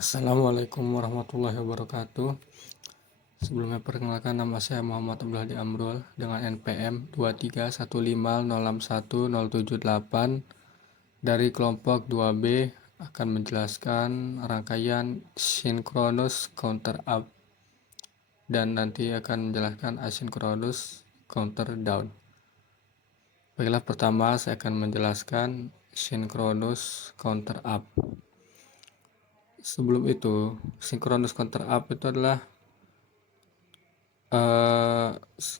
Assalamualaikum warahmatullahi wabarakatuh. Sebelumnya perkenalkan, nama saya Muhammad Abdullah Hadi Amrul dengan NPM 231506178 dari kelompok 2B akan menjelaskan rangkaian synchronous counter up dan nanti akan menjelaskan asynchronous counter down. Baiklah, pertama saya akan menjelaskan synchronous counter up. Sebelum itu, synchronous counter up itu adalah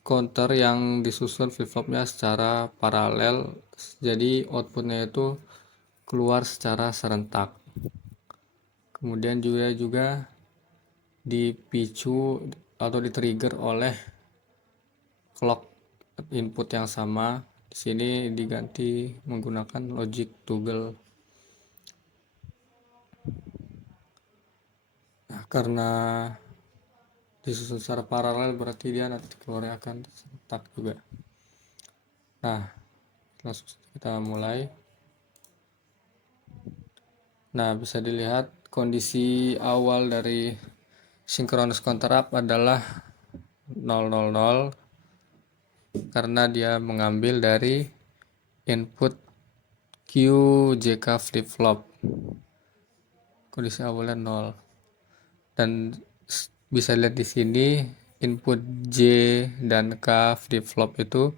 counter yang disusun flip-flopnya secara paralel, jadi outputnya itu keluar secara serentak. Kemudian juga dipicu atau di-trigger oleh clock input yang sama. Di sini diganti menggunakan logic toggle. Nah, karena disusun secara paralel berarti dia nanti keluarnya akan serentak juga. Nah, langsung kita mulai. Nah, bisa dilihat kondisi awal dari synchronous counter up adalah 000 karena dia mengambil dari input QJK flip flop. Kondisi awalnya 0. Dan bisa lihat di sini input J dan K flip flop itu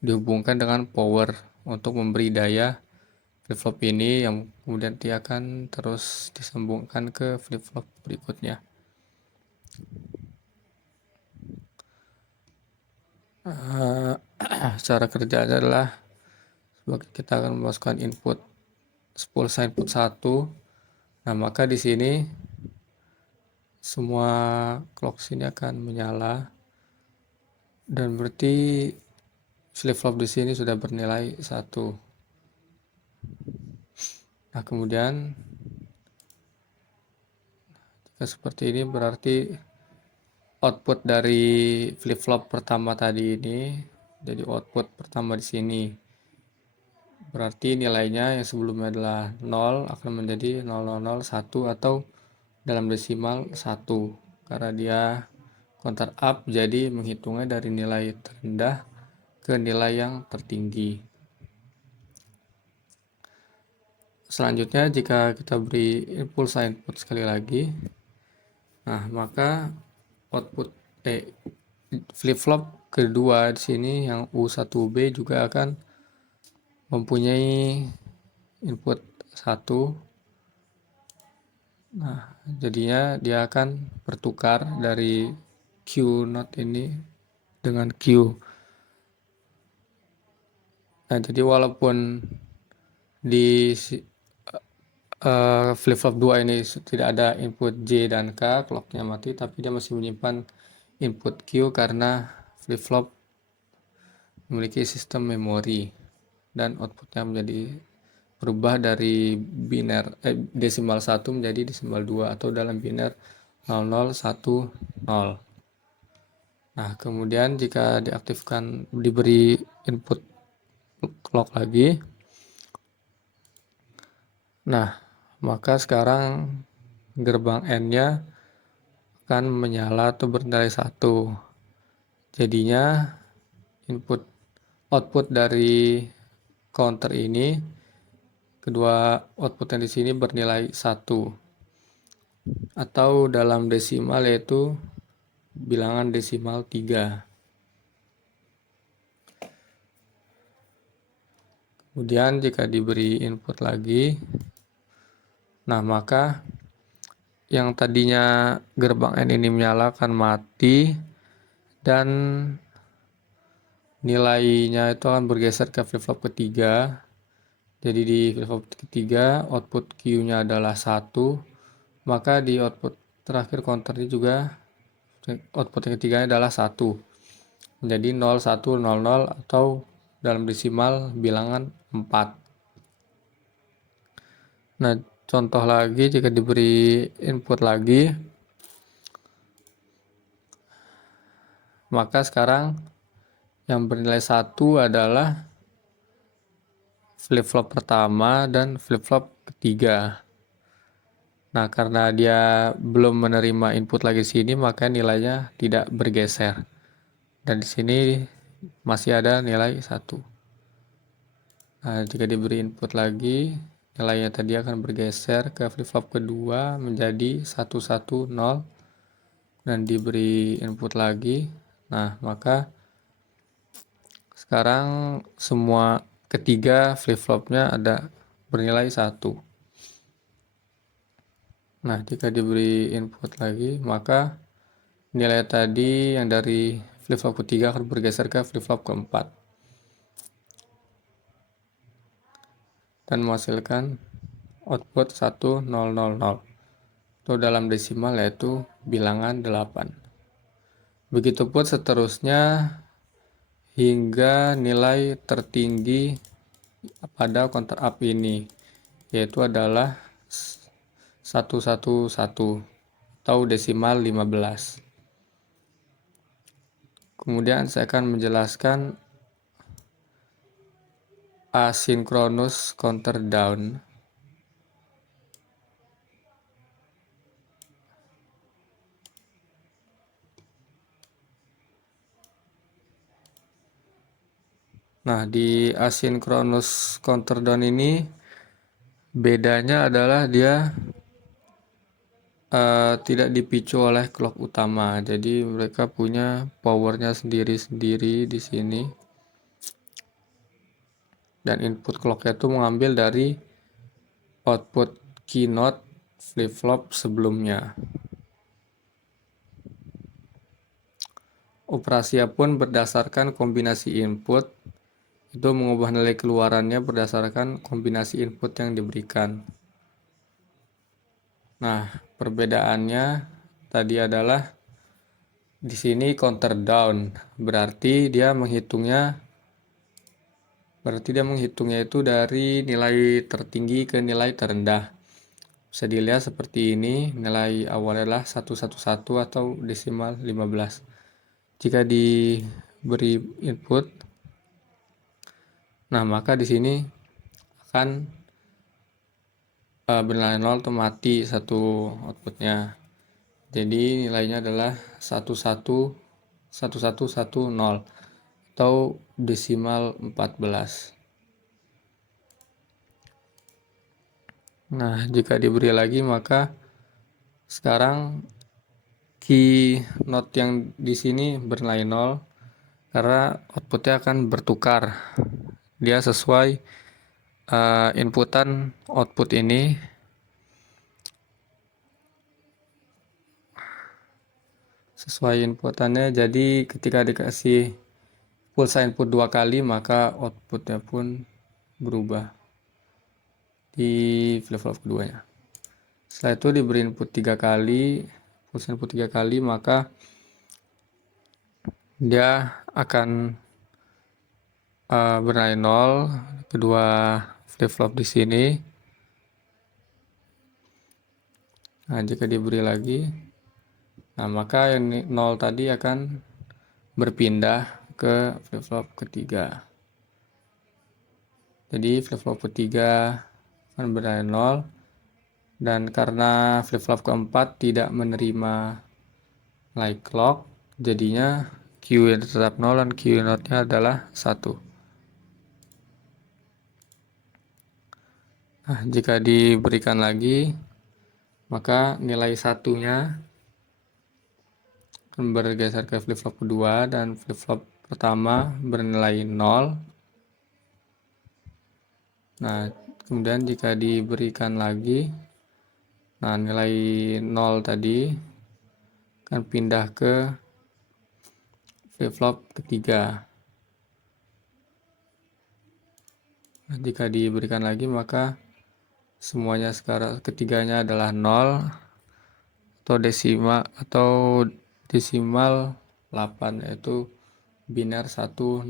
dihubungkan dengan power untuk memberi daya flip flop ini, yang kemudian dia akan terus disambungkan ke flip flop berikutnya. Cara kerjanya adalah kita akan memasukkan input pulsa input 1. Nah, maka di sini semua clock sini akan menyala dan berarti flip flop di sini sudah bernilai 1. Nah, kemudian jika seperti ini berarti output dari flip flop pertama tadi ini, jadi output pertama di sini berarti nilainya yang sebelumnya adalah 0 akan menjadi 0001 atau dalam desimal 1 karena dia counter up, jadi menghitungnya dari nilai terendah ke nilai yang tertinggi. Selanjutnya jika kita beri pulsa input sekali lagi, nah maka output flip flop kedua di sini yang U1B juga akan mempunyai input 1. Nah, jadinya dia akan bertukar dari Q not ini dengan Q. Nah, jadi walaupun di flip flop 2 ini tidak ada input J dan K, clocknya mati, tapi dia masih menyimpan input Q karena flip flop memiliki sistem memori dan outputnya menjadi berubah dari biner desimal 1 menjadi desimal 2 atau dalam biner 0010. Nah, kemudian jika diaktifkan, diberi input clock lagi, nah maka sekarang gerbang N-nya akan menyala atau bernilai 1. Jadinya output dari counter ini, kedua output yang di sini bernilai 1 atau dalam desimal yaitu bilangan desimal 3. Kemudian jika diberi input lagi, nah maka yang tadinya gerbang N ini menyala akan mati dan nilainya itu akan bergeser ke flip flop ketiga. Jadi di flip flop ketiga output Q-nya adalah 1, maka di output terakhir counter ini juga output yang ketiganya adalah 1. Menjadi 0100 atau dalam desimal bilangan 4. Nah, contoh lagi jika diberi input lagi, maka sekarang yang bernilai 1 adalah flip flop pertama dan flip flop ketiga. Nah, karena dia belum menerima input lagi sini, maka nilainya tidak bergeser. Dan di sini masih ada nilai 1. Nah, jika diberi input lagi, nilainya tadi akan bergeser ke flip-flop kedua menjadi 110 dan diberi input lagi. Nah, maka sekarang semua ketiga flip-flopnya ada bernilai 1. Nah, jika diberi input lagi, maka nilai tadi yang dari flip-flop ketiga akan bergeser ke flip-flop keempat dan menghasilkan output 1000 atau dalam desimal yaitu bilangan 8. Begitupun seterusnya hingga nilai tertinggi pada counter up ini, yaitu adalah 111 atau desimal 15. Kemudian saya akan menjelaskan asynchronous counter down. Nah, di asynchronous counter down ini bedanya adalah dia tidak dipicu oleh clock utama. Jadi mereka punya powernya sendiri-sendiri di sini. Dan input clocknya itu mengambil dari output keynote flip-flop sebelumnya. Operasinya pun berdasarkan kombinasi input, itu mengubah nilai keluarannya berdasarkan kombinasi input yang diberikan. Nah, perbedaannya tadi adalah di sini counter down, berarti dia menghitungnya itu dari nilai tertinggi ke nilai terendah. Bisa dilihat seperti ini, nilai awalnya adalah 111 atau desimal 15. Jika diberi input, nah maka di sini akan bernilai 0 atau mati satu outputnya. Jadi nilainya adalah 1110 atau desimal 14. Nah, jika diberi lagi maka sekarang keynote yang di sini bernilai 0 karena outputnya akan bertukar. Dia sesuai inputan output ini sesuai inputannya. Jadi ketika dikasih pulsa input 2 kali maka outputnya pun berubah di flip-flop keduanya. Setelah itu diberi input 3 kali, pulsa input 3 kali, maka dia akan bernilai 0 kedua flip-flop di sini. Nah, jika diberi lagi, nah maka yang 0 tadi akan berpindah ke flip-flop ketiga. Jadi flip-flop ketiga akan bernilai 0 dan karena flip-flop keempat tidak menerima nilai clock, jadinya Q tetap 0 dan Q naught-nya adalah 1. Nah, jika diberikan lagi, maka nilai satunya akan bergeser ke flip-flop kedua dan flip-flop pertama bernilai 0. Nah, kemudian jika diberikan lagi, nah nilai 0 tadi akan pindah ke flip-flop ketiga. Nah, jika diberikan lagi maka semuanya sekarang ketiganya adalah 0 atau desimal 8, yaitu biner 1000.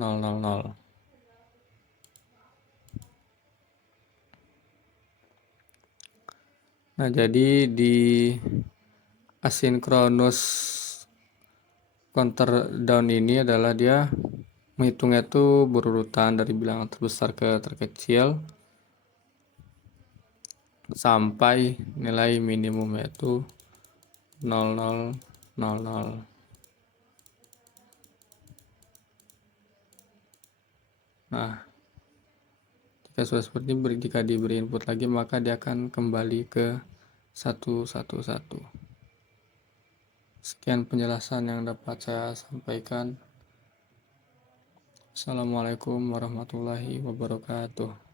Nah, jadi di asynchronous counter down ini adalah dia menghitungnya itu berurutan dari bilangan terbesar ke terkecil. sampai nilai minimum yaitu 0000. Nah, jika diberi input lagi maka dia akan kembali ke 111. Sekian penjelasan yang dapat saya sampaikan. Assalamualaikum warahmatullahi wabarakatuh.